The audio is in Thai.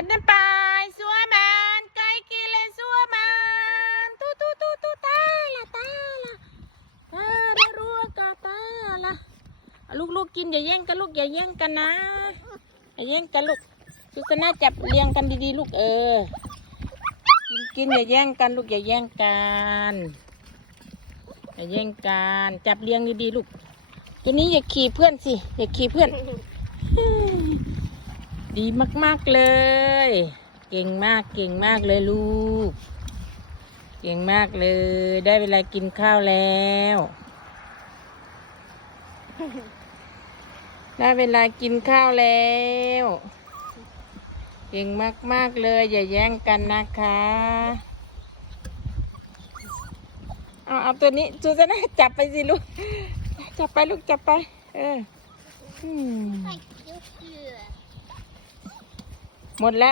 ตัดน้ำปายสัวมันไก่กินเลยสัวมันตู้ตู้ตู้ตู้ตาละตาละตาละรัวกาตาละลูกลูกกินอย่าแย่งกันลูกอย่าแย่งกันนะอย่าแย่งกันลูกสุสนาจับเรียงกันดีๆลูกเออ กินกินอย่าแย่งกันลูกอย่าแย่งกันอย่าแย่งกันจับเรียงดีๆลูกตัวนี้อย่าขี่เพื่อนสิอย่าขี่เพื่อน ดีมาก ๆ เลย เก่งมากเก่งมากเลยลูก เก่งมากเลย ได้เวลากินข้าวแล้ว ได้เวลากินข้าวแล้ว เก่งมาก ๆ เลย อย่าแย่งกันนะคะ เอาเอาตัวนี้จูจะนะจับไปสิลูก จับไปลูกจับไป เออ หมดแล้ว